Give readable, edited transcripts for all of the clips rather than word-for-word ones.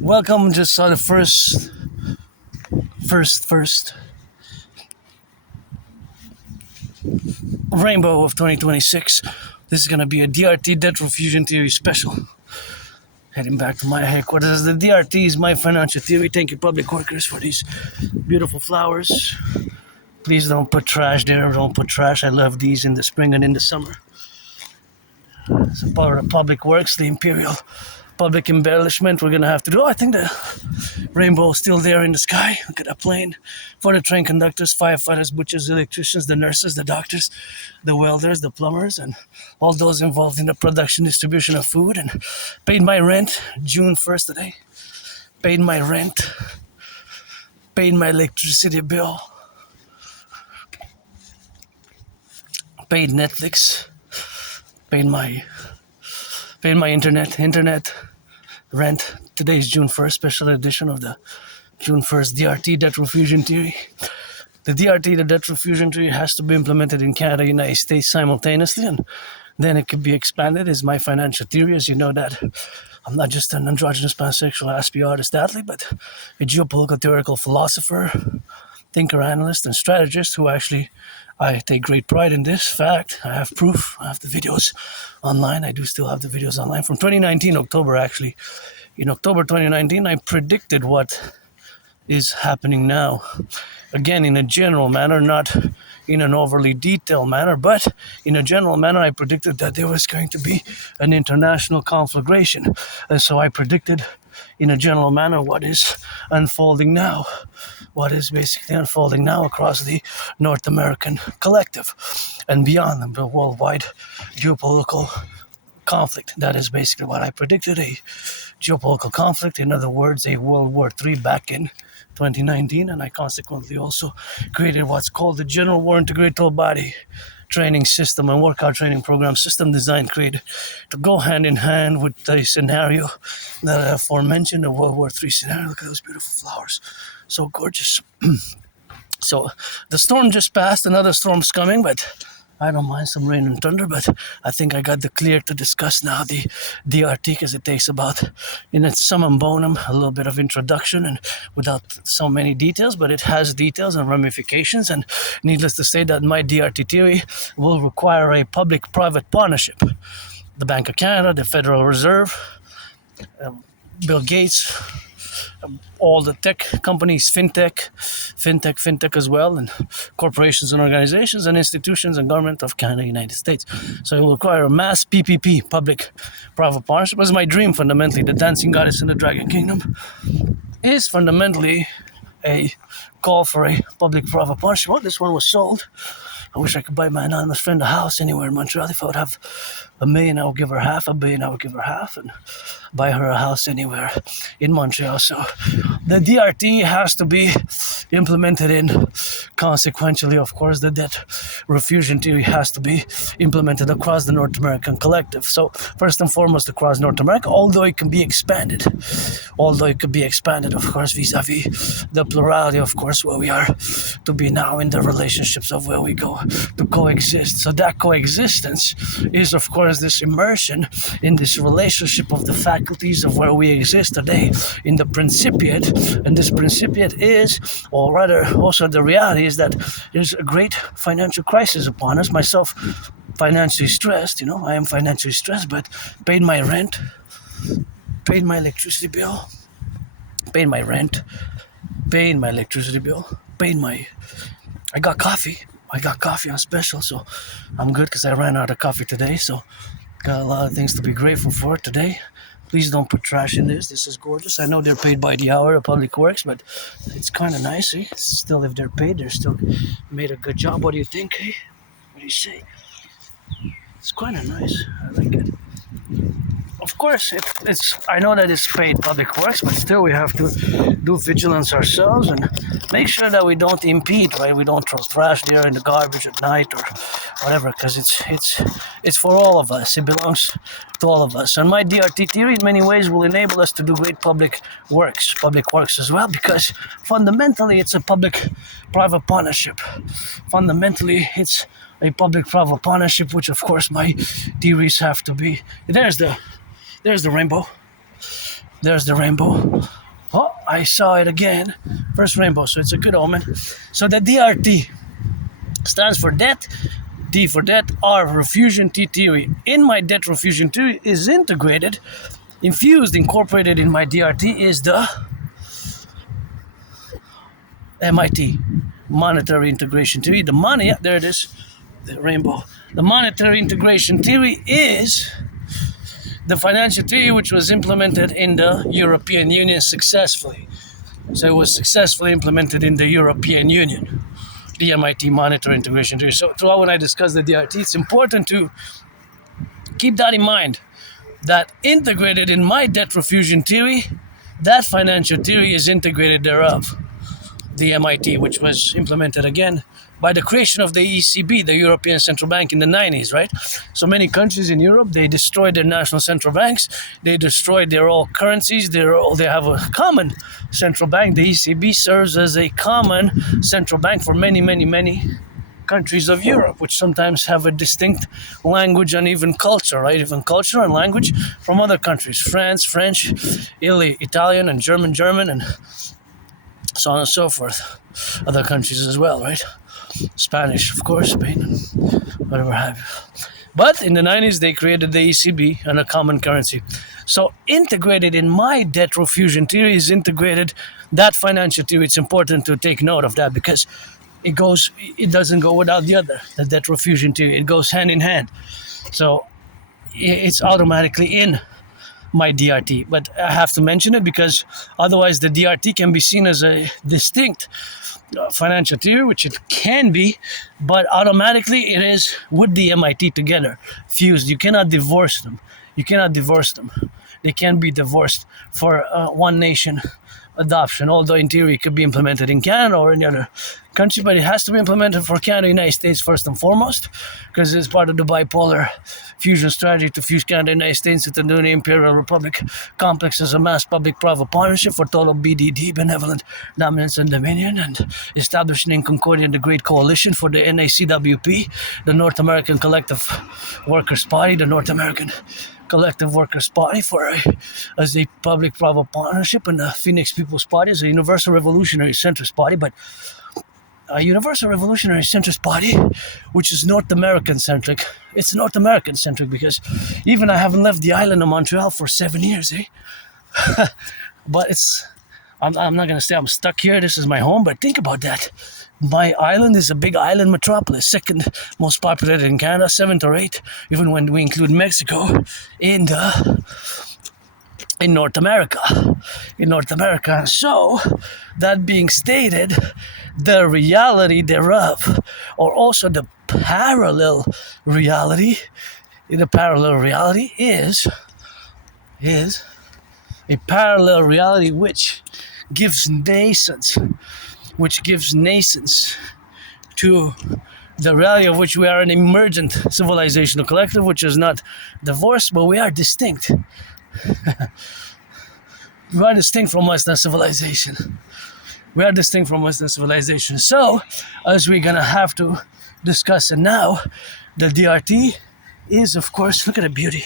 Welcome. Just saw the first rainbow of 2026. This is gonna be a DRT debt refusion theory special. Heading back to my headquarters. The DRT is my financial theory. Thank you, public workers, for these beautiful flowers. Please don't put trash there. Don't put trash. I love these in the spring and in the summer. It's a part of public works, the imperial public embellishment we're gonna have to do. I think the rainbow is still there in the sky. Look at that plane. For the train conductors, firefighters, butchers, electricians, the nurses, the doctors, the welders, the plumbers, and all those involved in the production, distribution of food. And paid my rent June 1st today. Paid my rent. Paid my electricity bill. Paid Netflix. Paid my internet rent. Today is June 1st, special edition of the June 1st DRT debt refusion theory. The DRT, the debt refusion theory, has to be implemented in Canada, United States simultaneously, and then it could be expanded. Is my financial theory. As you know that I'm not just an androgynous pansexual Aspiesque artist athlete, but a geopolitical theoretical philosopher, thinker, analyst, and strategist who actually I take great pride in this fact. I have proof. I have the videos online. I do still have the videos online from 2019, October actually. In October 2019, I predicted what is happening now. Again, in a general manner, not in an overly detailed manner, but in a general manner, I predicted that there was going to be an international conflagration. And so I predicted in a general manner what is unfolding now. What is basically unfolding now across the North American collective and beyond the worldwide geopolitical conflict. That is basically what I predicted, a geopolitical conflict, in other words, a World War III back in 2019, and I consequently also created what's called the General War Integrated Whole Body training system and workout training program system designed created to go hand in hand with the scenario that I aforementioned, the World War III scenario. Look at those beautiful flowers. So gorgeous. So the storm just passed, another storm's coming, but I don't mind some rain and thunder, but I think I got the clear to discuss now the DRT, because it takes about, in its summum bonum, a little bit of introduction and without so many details, but it has details and ramifications. And needless to say that my DRT theory will require a public-private partnership. The Bank of Canada, the Federal Reserve, Bill Gates, all the tech companies, fintech as well, and corporations and organizations and institutions and government of Canada, United States. So it will require a mass PPP, public-private partnership. It was my dream, fundamentally. The Dancing Goddess in the Dragon Kingdom is fundamentally a call for a public-private partnership. Oh, this one was sold. I wish I could buy my anonymous friend a house anywhere in Montreal. If I would have $1 million, I would give her half. $1 billion, I would give her half, and buy her a house anywhere in Montreal. So the DRT has to be implemented in. Consequently, of course, the debt refusion theory has to be implemented across the North American collective. So first and foremost, across North America, although it can be expanded. Of course, vis-a-vis the plurality, of course, where we are to be now in the relationships of where we go to coexist. So that coexistence is, of course, this immersion in this relationship of the faculties of where we exist today in the principiate. And this principiate is, or rather also the reality is, that there's a great financial crisis upon us. Myself financially stressed, I am financially stressed, but paid my rent, paid my electricity bill, paid my rent, paid my electricity bill, I got coffee on special, so I'm good because I ran out of coffee today. So got a lot of things to be grateful for today. Please don't put trash in this. This is gorgeous. I know they're paid by the hour of Public Works, but it's kind of nice. Eh? Still, if they're paid, they're still made a good job. What do you think? Eh? What do you say? It's kind of nice. I like it. Of course, it's. I know that it's paid Public Works, but still we have to do vigilance ourselves and make sure that we don't impede, right? We don't throw trash there in the garbage at night or whatever, because it's for all of us. It belongs to all of us. And my DRT theory, in many ways, will enable us to do great public works as well, because fundamentally it's a public-private partnership. Fundamentally, it's a public-private partnership, which of course my theories have to be. There's the rainbow. There's the rainbow. Oh, I saw it again. First rainbow, so it's a good omen. So the DRT stands for debt, D for debt, R for refusion, T theory. In my debt refusion theory is integrated, infused, incorporated in my DRT is the MIT, monetary integration theory. The money, yeah, there it is, the rainbow. The monetary integration theory is the financial theory which was implemented in the European Union successfully. So it was successfully implemented in the European Union, the MIT monetary integration theory. So throughout when I discuss the DRT, it's important to keep that in mind, that integrated in my debt refusion theory, that financial theory is integrated thereof, the MIT, which was implemented again by the creation of the ECB, the European Central Bank, in the 90s, right? So many countries in Europe, they destroyed their national central banks. They destroyed their all currencies. They have a common central bank. The ECB serves as a common central bank for many, many, many countries of Europe, which sometimes have a distinct language and even culture, right? Even culture and language from other countries. France, French, Italy, Italian, and German, and so on and so forth. Other countries as well, right? Spanish, of course, Spain, whatever have you. But in the 90s, they created the ECB and a common currency. So integrated in my debt refusion theory is integrated that financial theory. It's important to take note of that because it doesn't go without the other, the debt refusion theory. It goes hand in hand. So it's automatically in my DRT. But I have to mention it because otherwise the DRT can be seen as a distinct financial theory, which it can be, but automatically it is with the MIT together, fused. You cannot divorce them. They can be divorced for one nation adoption, although in theory it could be implemented in Canada or any other country, but it has to be implemented for Canada, United States first and foremost, because it's part of the bipolar fusion strategy to fuse Canada, United States into the new Imperial Republic complex as a mass public-private partnership for total BDD, benevolent dominance and dominion, and establishing in Concordia the Great Coalition for the NACWP, the North American Collective Workers' Party, the North American Collective Workers' Party as a public-private partnership, and the Phoenix People's Party as a Universal Revolutionary Centrist Party, but a Universal Revolutionary Centrist Party, which is North American centric. It's North American centric because even I haven't left the island of Montreal for 7 years, But I'm not gonna say I'm stuck here. This is my home, but think about that. My island is a big island metropolis, second most populated in Canada, 7th or 8th, even when we include Mexico in North America. So, that being stated, the reality thereof, or also the parallel reality is a parallel reality which gives nascence to the reality of which we are an emergent civilizational collective, which is not divorced, but we are distinct. We are distinct from Western civilization. So, as we're gonna have to discuss it now, the DRT is, of course, look at the beauty.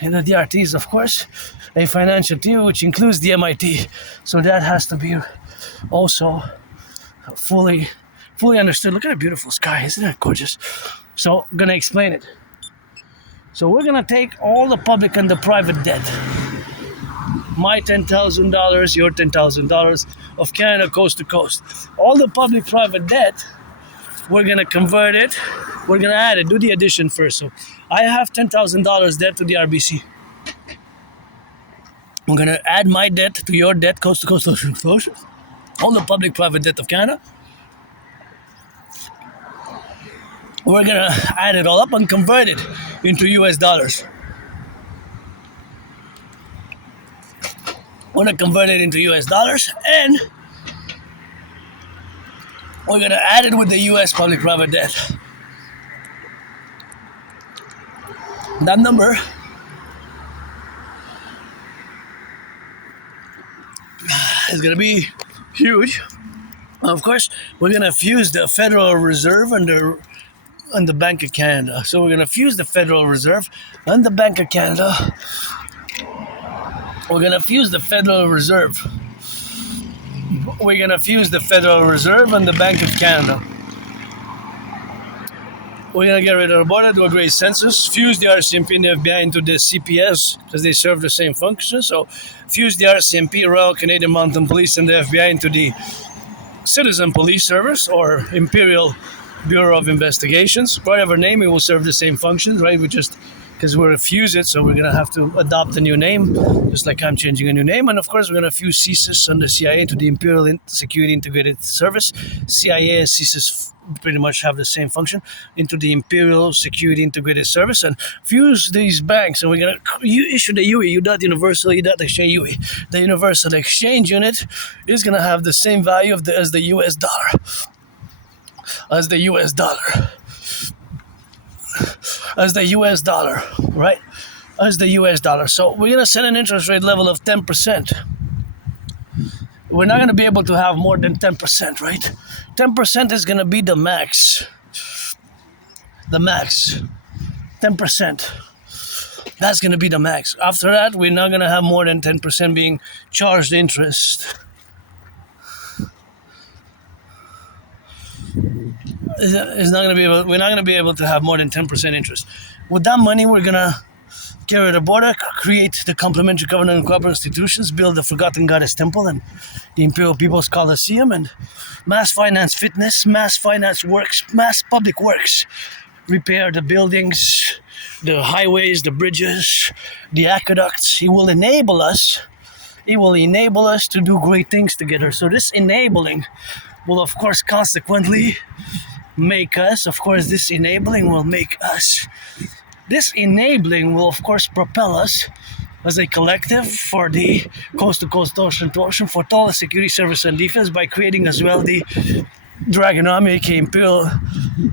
And the DRT is, of course, a financial theory which includes the MIT. So that has to be also fully understood. Look at the beautiful sky, isn't it gorgeous? So I'm gonna explain it. So we're gonna take all the public and the private debt. My $10,000, your $10,000 of Canada coast to coast. All the public-private debt, we're gonna convert it. We're gonna add it. Do the addition first. So I have $10,000 debt to the RBC. I'm gonna add my debt to your debt, coast to coast, ocean to ocean. All the public-private debt of Canada. We're gonna add it all up and convert it into US dollars. We're gonna convert it into US dollars, and we're gonna add it with the US public-private debt. That number is gonna be huge. Of course, we're gonna fuse the Federal Reserve and the Bank of Canada. So we're gonna fuse the Federal Reserve and the Bank of Canada. We're gonna fuse the Federal Reserve. We're gonna fuse the Federal Reserve and the Bank of Canada. We're gonna get rid of the border, do a great census, fuse the RCMP and the FBI into the CPS because they serve the same function. So fuse the RCMP, Royal Canadian Mounted Police, and the FBI into the Citizen Police Service or Imperial Bureau of Investigations. Whatever name, it will serve the same functions, right? We just, because we're fuse it, so we're gonna have to adopt a new name, just like I'm changing a new name. And of course, we're gonna fuse CSIS and the CIA to the Imperial Security Integrated Service. CIA and CSIS pretty much have the same function into the Imperial Security Integrated Service, and fuse these banks. And we're gonna issue the UE, Universal Exchange UE. The Universal Exchange Unit is gonna have the same value as the US dollar. As the US dollar. As the US dollar, right? As the US dollar. So we're gonna set an interest rate level of 10%. We're not gonna be able to have more than 10%, right? 10% is gonna be the max. The max. 10%. That's gonna be the max. After that, we're not gonna have more than 10% being charged interest. It's not gonna be able, we're not gonna be able to have more than 10% interest. With that money, we're gonna carry the border, create the complementary covenant and cooperative institutions, build the Forgotten Goddess Temple and the Imperial People's Coliseum, and mass finance fitness, mass finance works, mass public works, repair the buildings, the highways, the bridges, the aqueducts. It will enable us to do great things together. So this enabling will, of course, consequently make us, this enabling will make us. This enabling will, of course, propel us as a collective for the coast-to-coast, ocean-to-ocean, for total security, service, and defense by creating as well the Dragon Army, aka Imperial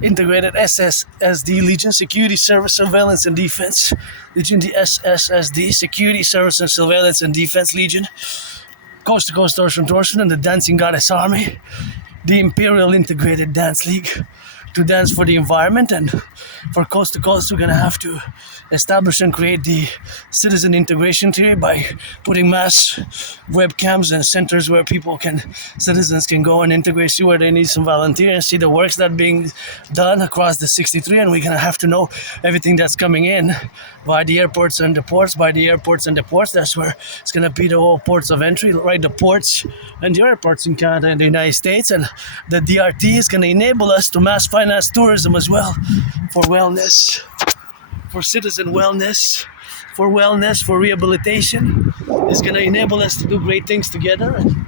Integrated SSSD Legion, Security, Service, Surveillance, and Defense Legion, the SSSD, Security, Service, and Surveillance, and Defense Legion, coast-to-coast, ocean-to-ocean, and the Dancing Goddess Army, the Imperial Integrated Dance League, to dance for the environment. And for coast to coast, we're gonna have to establish and create the citizen integration theory by putting mass webcams and centers where citizens can go and integrate, see where they need some volunteers, see the works that are being done across the 63, and we're gonna have to know everything that's coming in by the airports and the ports, That's where it's gonna be the whole ports of entry, right? The ports and the airports in Canada and the United States. And the DRT is gonna enable us to mass finance tourism as well, for wellness, for citizen wellness, for rehabilitation. It's going to enable us to do great things together. And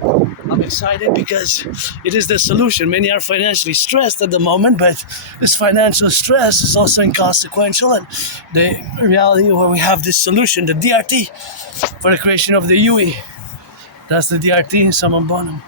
I'm excited because it is the solution. Many are financially stressed at the moment, but this financial stress is also inconsequential. And the reality where we have this solution, the DRT, for the creation of the UE. That's the DRT in Summon Bonum.